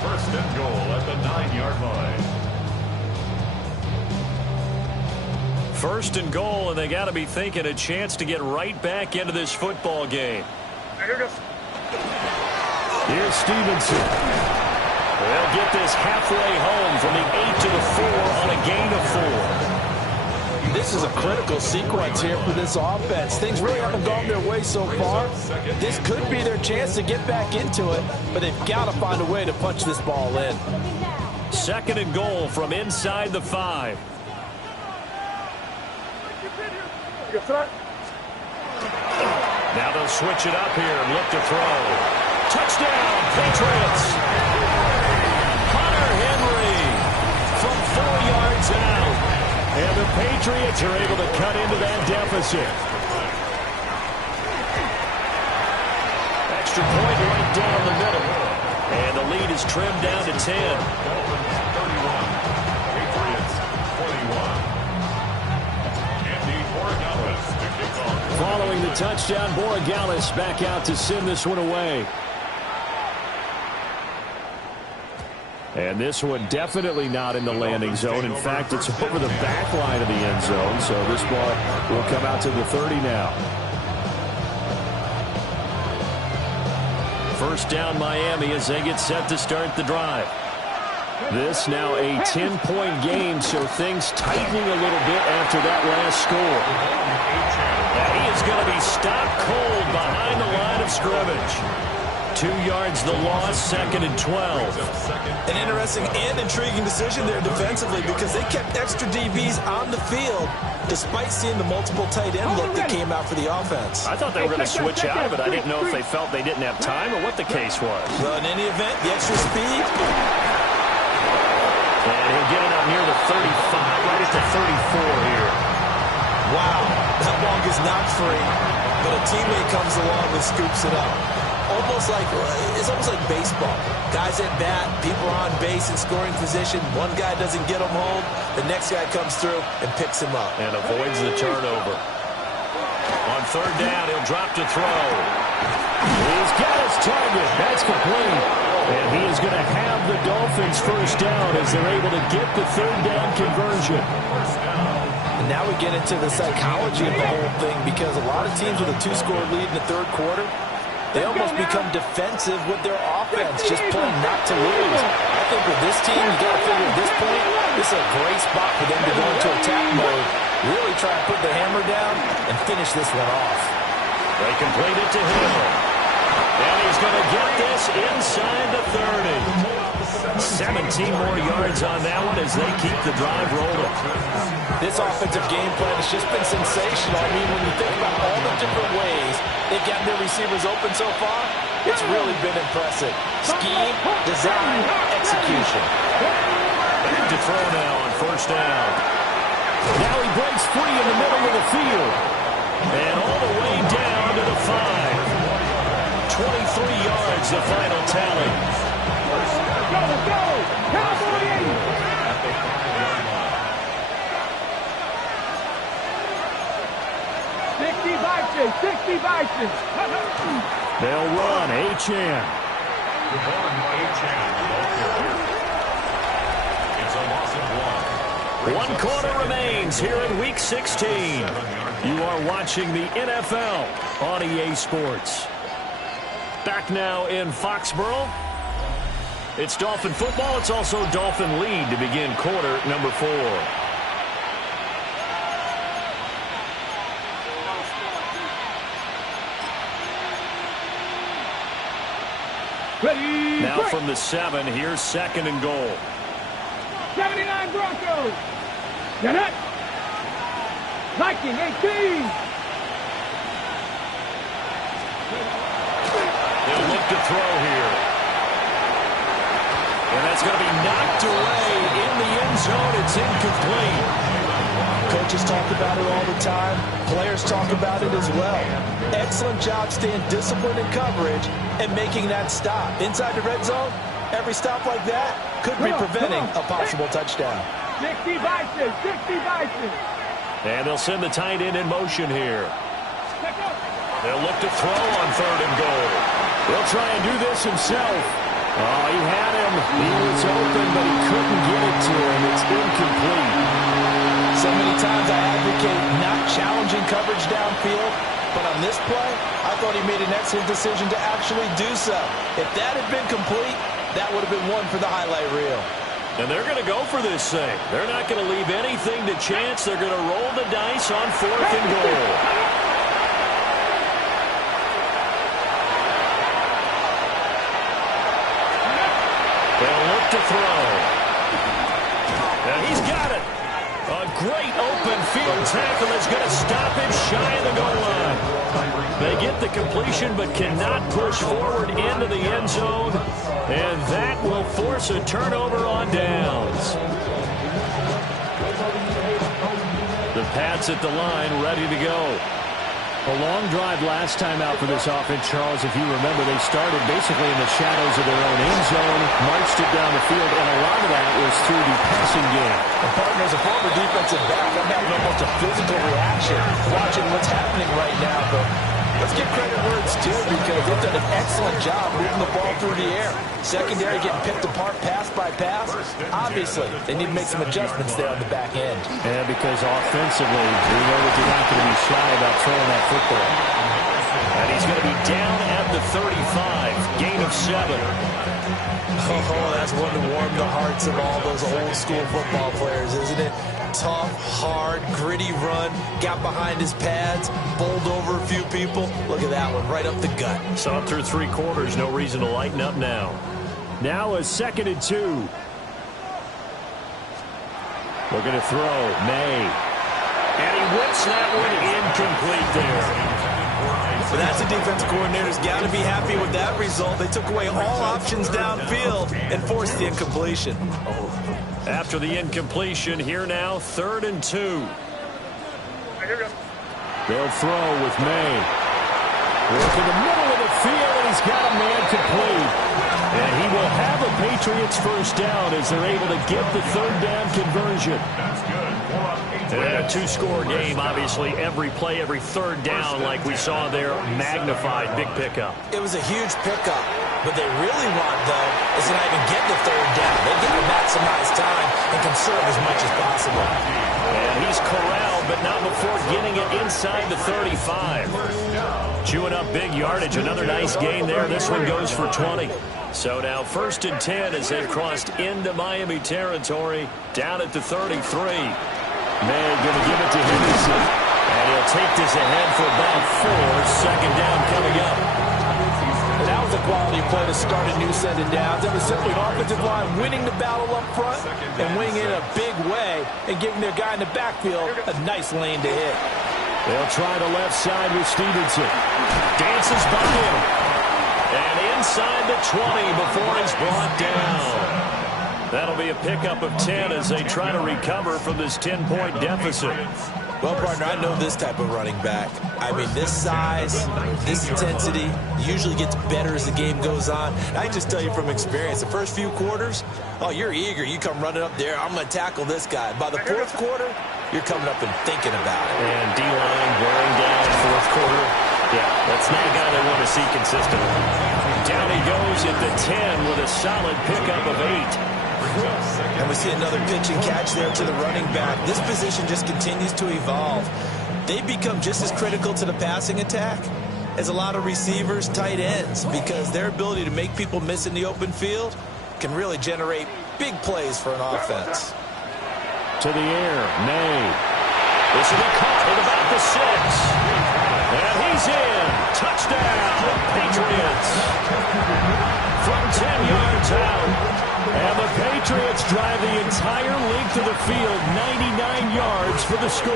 First and goal at the 9-yard line. First and goal, and they got to be thinking a chance to get right back into this football game. All right, here we go. Here's Stevenson. They'll get this halfway home from the 8 to the 4 on a gain of 4. This is a critical sequence here for this offense. Things really haven't gone their way so far. This could be their chance to get back into it, but they've got to find a way to punch this ball in. Second and goal from inside the 5. Now they'll switch it up here and look to throw. Touchdown, Patriots. Hunter Henry from 4 yards out. And the Patriots are able to cut into that deficit. Extra point right down the middle. And the lead is trimmed down to 10. Dolphins 31, Patriots 21. Andy Borregales to kick off. Following the touchdown, Borregales back out to send this one away. And this one definitely not in the landing zone. In fact, it's over the back line of the end zone. So this ball will come out to the 30 now. First down Miami as they get set to start the drive. This now a 10-point game, so things tightening a little bit after that last score. And he is going to be stopped cold behind the line of scrimmage. 2 yards the loss, second and 12. An interesting and intriguing decision there defensively because they kept extra DBs on the field despite seeing the multiple tight end look that came out for the offense. I thought they were going to switch out of it. I didn't know if they felt they didn't have time or what the case was. Well, in any event, the extra speed. And he'll get it out near the 35, right at the 34 here. Wow, that ball is not free, but a teammate comes along and scoops it up. It's almost like baseball. Guys at bat, people are on base in scoring position. One guy doesn't get him home. The next guy comes through and picks him up. And avoids the turnover. On third down, he'll drop to throw. He's got his target. That's complete. And he is going to have the Dolphins first down as they're able to get the third down conversion. And now we get into the psychology of the whole thing because a lot of teams with a 2-score lead in the third quarter, they almost become defensive with their offense, just playing not to lose. I think with this team, you got to figure at this point, this is a great spot for them to go into attack mode, really try to put the hammer down and finish this one off. They complete it to Hill. And he's going to get this inside the 30. 17 more yards on that one as they keep the drive rolling. This offensive game plan has just been sensational. I mean, when you think about all the different ways they've gotten their receivers open so far, it's really been impressive. Scheme, design, execution. Back to throw now on first down. Now he breaks free in the middle of the field. And all the way down to the 5. 23 yards, the final tally. Let's go! Cowboy 60 Vikings. They'll run Achane. It's a loss of 1. 1 quarter remains here in Week 16. You are watching the NFL on EA Sports. Back now in Foxborough. It's Dolphin football. It's also Dolphin lead to begin quarter number 4. Ready, now break. from the 7, here's second and goal. 79 Broncos. Get it. Viking 18. They'll look to throw here. And that's going to be knocked away in the end zone. It's incomplete. Coaches talk about it all the time. Players talk about it as well. Excellent job staying disciplined in coverage and making that stop. Inside the red zone, every stop like that could be preventing a possible touchdown. 60 Bison, 60 Bison. And they'll send the tight end in motion here. They'll look to throw on 3rd and goal. He'll try and do this himself. Oh, he had him. He was open, but he couldn't get it to him. It's incomplete. So many times I advocate not challenging coverage downfield, but on this play, I thought he made an excellent decision to actually do so. If that had been complete, that would have been one for the highlight reel. And they're going to go for this thing. They're not going to leave anything to chance. They're going to roll the dice on 4th and goal. They'll look to throw. And he's got it. A great open field tackle is going to stop him shy of the goal line. They get the completion but cannot push forward into the end zone. And that will force a turnover on downs. The Pats at the line ready to go. A long drive last time out for this offense, Charles. If you remember, they started basically in the shadows of their own end zone, marched it down the field, and a lot of that was through the passing game. And partner, as a former defensive back, I'm having almost a physical reaction watching what's happening right now. But let's give credit where it's due because they've done an excellent job moving the ball through the air. Secondary getting picked apart pass by pass. Obviously, they need to make some adjustments there on the back end. Yeah, because offensively, we know that they're not going to be shy about throwing that football. And he's going to be down at the 35, gain of 7. Oh, that's one to warm the hearts of all those old school football players, isn't it? Tough, hard, gritty run, got behind his pads, bowled over a few people. Look at that one, right up the gut. Saw through 3 quarters, no reason to lighten up now. Now a 2nd and 2. Looking to throw, May. And he whips that one incomplete there. But that's the defense coordinator's got to be happy with that result. They took away all options downfield and forced the incompletion. After the incompletion, here now, 3rd and 2. They'll throw with May. Work in the middle of the field, and he's got a man complete. And he will have a Patriots first down as they're able to get the 3rd down conversion. And a 2-score game, obviously, every play, every 3rd down, like we saw there, magnified, big pickup. It was a huge pickup. What they really want, though, is to not even get the 3rd down. They've got to maximize time and conserve as much as possible. And he's corralled, but not before getting it inside the 35. Chewing up big yardage. Another nice gain there. This one goes for 20. So now 1st and 10 as they've crossed into Miami territory, down at the 33. May going to give it to Henderson. And he'll take this ahead for about 4. 2nd down coming up. And that was a quality play to start a new set of downs. It was simply an offensive line winning the battle up front and winning in a big way and giving their guy in the backfield a nice lane to hit. They'll try the left side with Stevenson. Dances by him. And inside the 20 before he's brought down. That'll be a pickup of 10 as they try to recover from this 10-point deficit. Well, partner, I know this type of running back. I mean, this size, this intensity usually gets better as the game goes on. I can just tell you from experience, the first few quarters, oh, you're eager. You come running up there, I'm going to tackle this guy. By the 4th quarter, you're coming up and thinking about it. And D-line wearing down 4th quarter. Yeah, that's not a guy they want to see consistently. Down he goes at the 10 with a solid pickup of 8. And we see another pitch and catch there to the running back. This position just continues to evolve. They become just as critical to the passing attack as a lot of receivers, tight ends, because their ability to make people miss in the open field can really generate big plays for an offense. To the air, May. This will be caught at about the 6. And he's in. Touchdown, Patriots. From 10 yards out. And the Patriots drive the entire length of the field, 99 yards for the score.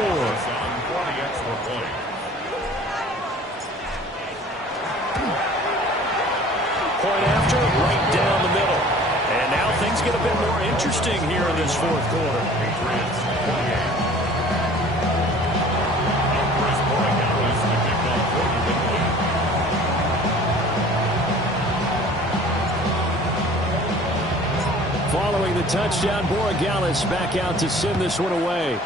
Point after, right down the middle. And now things get a bit more interesting here in this 4th quarter. following the touchdown. Borregales back out to send this one away.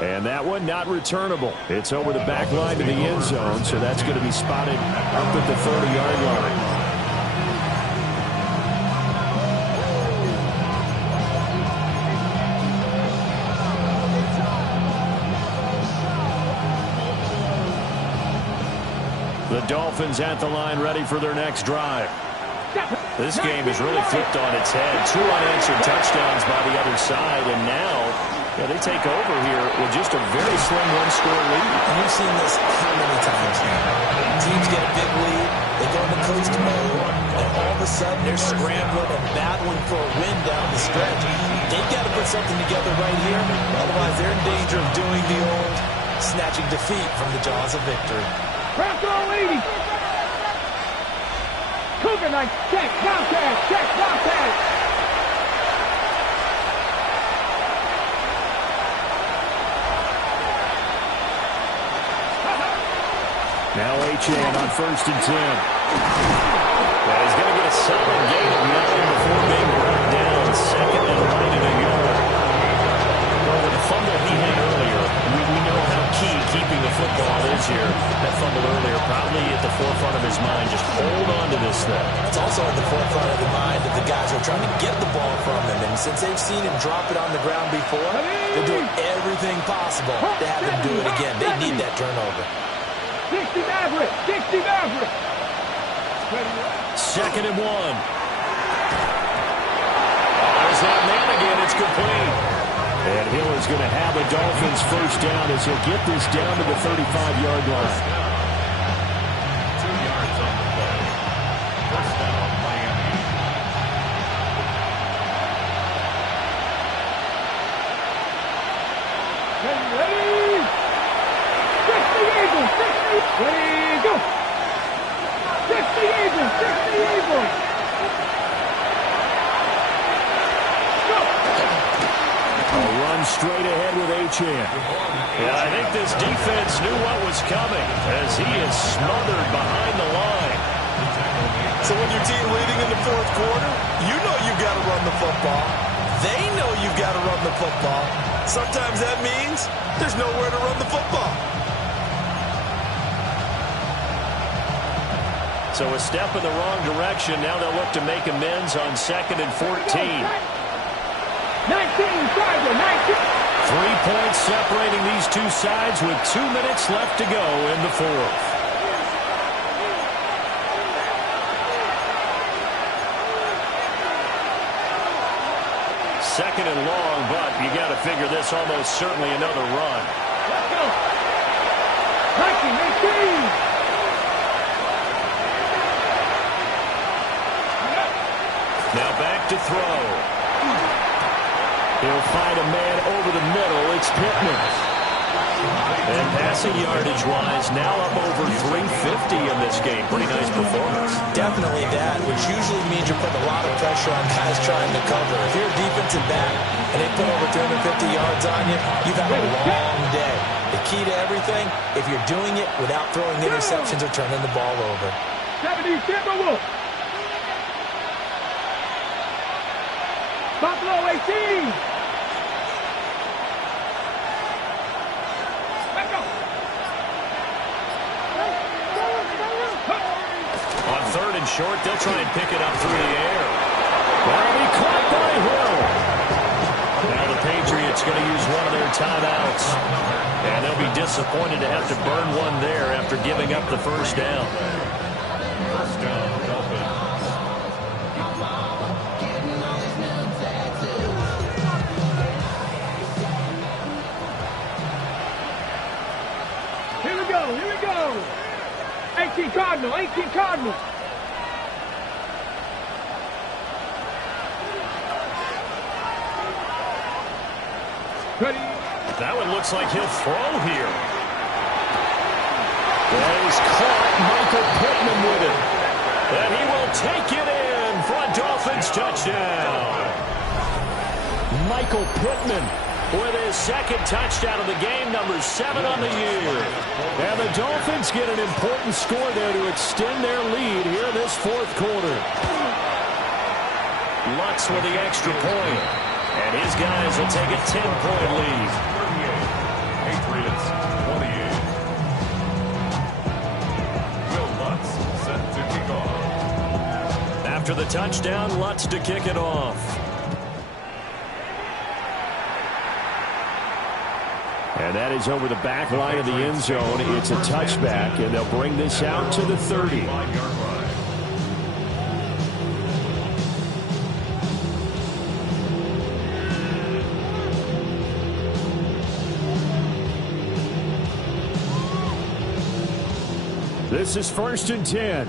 And that one not returnable. It's over the back line to the end zone, so that's going to be spotted up at the 30-yard line. The Dolphins at the line, ready for their next drive. This game has really flipped on its head. 2 unanswered touchdowns by the other side, and now they take over here with just a very slim one-score lead. And we've seen this how many times now? Teams get a big lead, they go into coast mode, and all of a sudden they're scrambling and battling for a win down the stretch. They've got to put something together right here, otherwise they're in danger of doing the old snatching defeat from the jaws of victory. Cross 80. Cougar knife, check, contact, check, contact. Now Achane on 1st and 10. Well, he's going to get a solid gain of 9 before being brought down. 2nd and right at a yard. Well, with the fumble he had earlier, we know how key keeping the football is here. That fumble earlier probably at the forefront of his mind. Just hold on to this thing. It's also at the forefront of the mind of the guys who are trying to get the ball from him. And since they've seen him drop it on the ground before, they're doing everything possible to have him do it again. They need that turnover. 60 Maverick, 60 Maverick. 2nd and 1. There's that man again. It's complete. And Hill is going to have a Dolphins first down as he'll get this down to the 35-yard line. 2 yards on the play. First down, Miami. Ready? 60 Eagles, 60. Ready, go. 60 Eagles, 60 Eagles. A run straight ahead with Achane. Yeah, I think this defense knew what was coming as he is smothered behind the line. So when your team leading in the 4th quarter, you know you've got to run the football. They know you've got to run the football. Sometimes that means there's nowhere to run the football. So a step in the wrong direction. Now they'll look to make amends on 2nd and 14. 19, Tiger, 19. 3 points separating these two sides with 2 minutes left to go in the 4th. Second and long, but you got to figure this almost certainly another run. Let's go. 19, 18. Now back to throw. He'll find a man over the middle. It's Pittman. And passing yardage-wise, now up over 350 in this game. Pretty nice performance. Definitely that, which usually means you're putting a lot of pressure on guys trying to cover. If you're a defensive back and they put over 350 yards on you, you've had a long day. The key to everything, if you're doing it without throwing interceptions or turning the ball over. 70 Timberwolves. Buffalo 18. On 3rd and short, they'll try and pick it up through the air. That'll be caught by Hill. Now the Patriots going to use one of their timeouts. And they'll be disappointed to have to burn one there after giving up the first down. First down, Dolphins. Here we go, here we go. 18 Cardinal, 18 Cardinal. Ready? That one looks like he'll throw here. That is caught. Michael Pittman with it. And he will take it in for a Dolphins touchdown. Michael Pittman with his second touchdown of the game, number 7 on the year. And the Dolphins get an important score there to extend their lead here in this fourth quarter. Lutz with the extra point. And his guys will take a 10-point lead. Patriots 28. Will Lutz set to kick off. After the touchdown, Lutz to kick it off. And that is over the back line of the end zone. It's a touchback, and they'll bring this out to the 30. This is 1st and 10.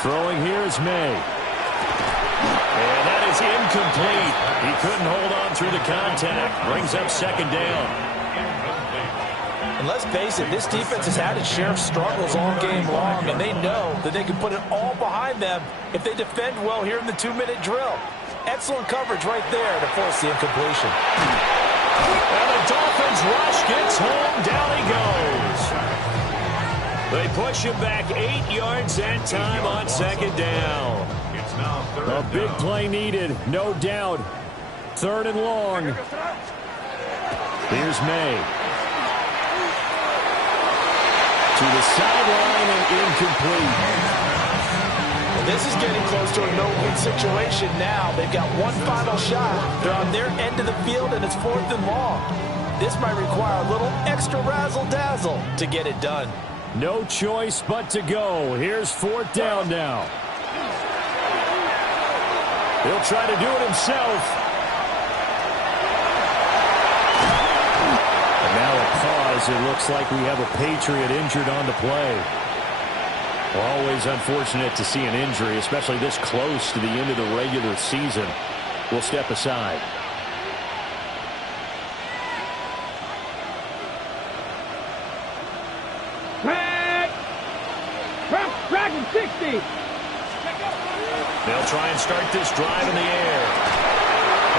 Throwing here is May. And that is incomplete. He couldn't hold on through the contact. Brings up 2nd down. And let's face it, this defense has had its share of struggles all game long, and they know that they can put it all behind them if they defend well here in the 2-minute drill. Excellent coverage right there to force the incompletion. And the Dolphins rush gets home. Down he goes. They push him back 8 yards that time on 2nd down. A big play needed, no doubt. 3rd and long. Here's May. To the sideline and incomplete. Well, this is getting close to a no-win situation now. They've got one final shot. They're on their end of the field, and it's 4th and long. This might require a little extra razzle-dazzle to get it done. No choice but to go. Here's 4th down now. He'll try to do it himself. And now a pause. It looks like we have a Patriot injured on the play. Always unfortunate to see an injury, especially this close to the end of the regular season. We'll step aside. Dragon 60. They'll try and start this drive in the air.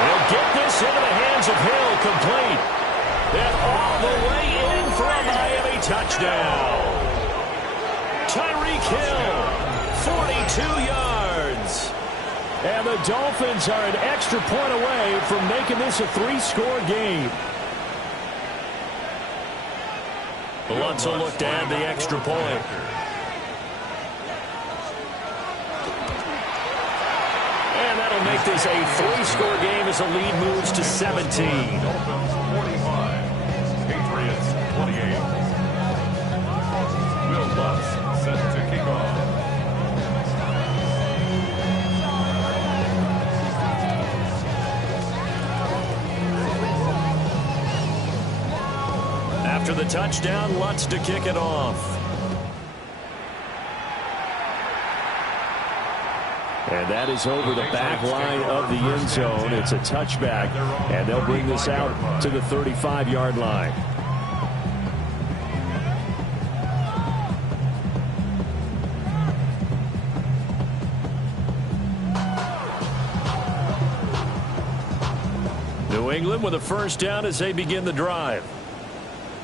They'll get this into the hands of Hill, complete. And all the way in for a Miami touchdown. Tyreek Hill, 42 yards. And the Dolphins are an extra point away from making this a 3-score game. Lutz will look to add the extra point. And that'll make this a 3-score game as the lead moves to 17. Dolphins 45. Patriots 28. Will Lutz set to kick off. After the touchdown, Lutz to kick it off. And that is over the back line of the end zone. It's a touchback, and they'll bring this out to the 35-yard line. New England with a 1st down as they begin the drive.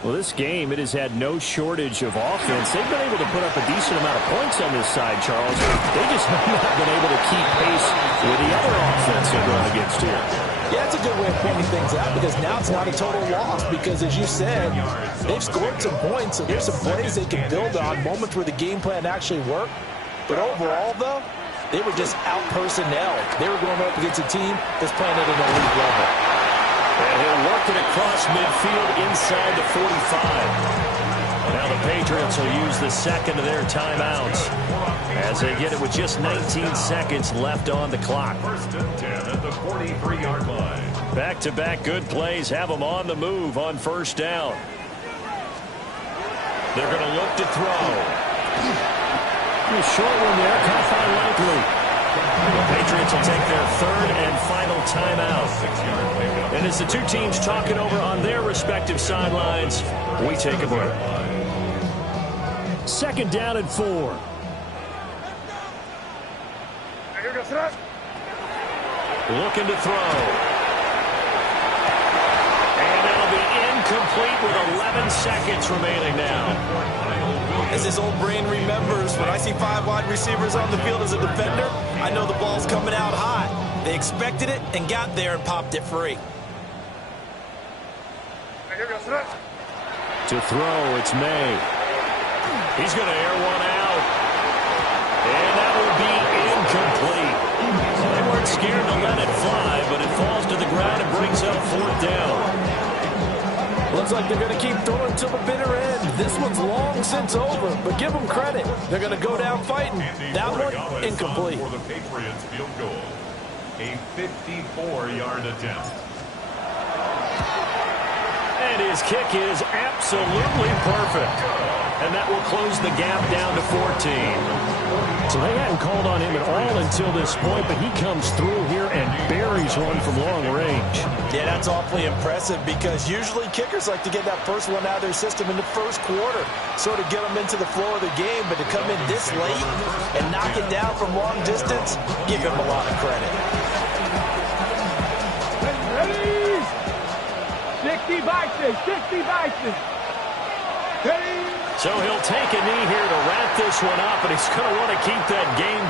Well, this game, it has had no shortage of offense. They've been able to put up a decent amount of points on this side, Charles. They just have not been able to keep pace with the other offense they're going against here. Yeah, it's a good way of pointing things out because now it's not a total loss because, as you said, they've scored some points, so there's some plays they can build on, moments where the game plan actually worked. But overall, though, they were just out-personnel. They were going up against a team that's playing at an elite level. And he'll work it across midfield inside the 45. Now the Patriots will use the second of their timeouts as they get it with just 19 seconds left on the clock. 1st and 10 at the 43-yard line. Back-to-back good plays have them on the move on 1st down. They're going to look to throw. A short one there, caught by Likely. The Patriots will take their 3rd and final timeout. And as the two teams talk it over on their respective sidelines, we take a break. 2nd down and 4. Looking to throw. And it'll be incomplete with 11 seconds remaining now. As his old brain remembers, when I see 5 wide receivers on the field as a defender, I know the ball's coming out hot. They expected it and got there and popped it free. To throw, it's May. He's going to air one out. And that will be incomplete. They weren't scared to let it fly, but it falls to the ground and brings up 4th down. Looks like they're going to keep throwing until the bitter end. This one's long since over, but give them credit. They're going to go down fighting. That one, incomplete. For the Patriots field goal. A 54-yard attempt. And his kick is absolutely perfect. And that will close the gap down to 14. So they hadn't called on him at all until this point, but he comes through here and buries one from long range. Yeah, that's awfully impressive because usually kickers like to get that first one out of their system in the first quarter, sort of get them into the flow of the game, but to come in this late and knock it down from long distance, give him a lot of credit. Ready? 60 Vikings, 60 Vikings. Ready? So he'll take a knee here to wrap this one up, and he's going to want to keep that game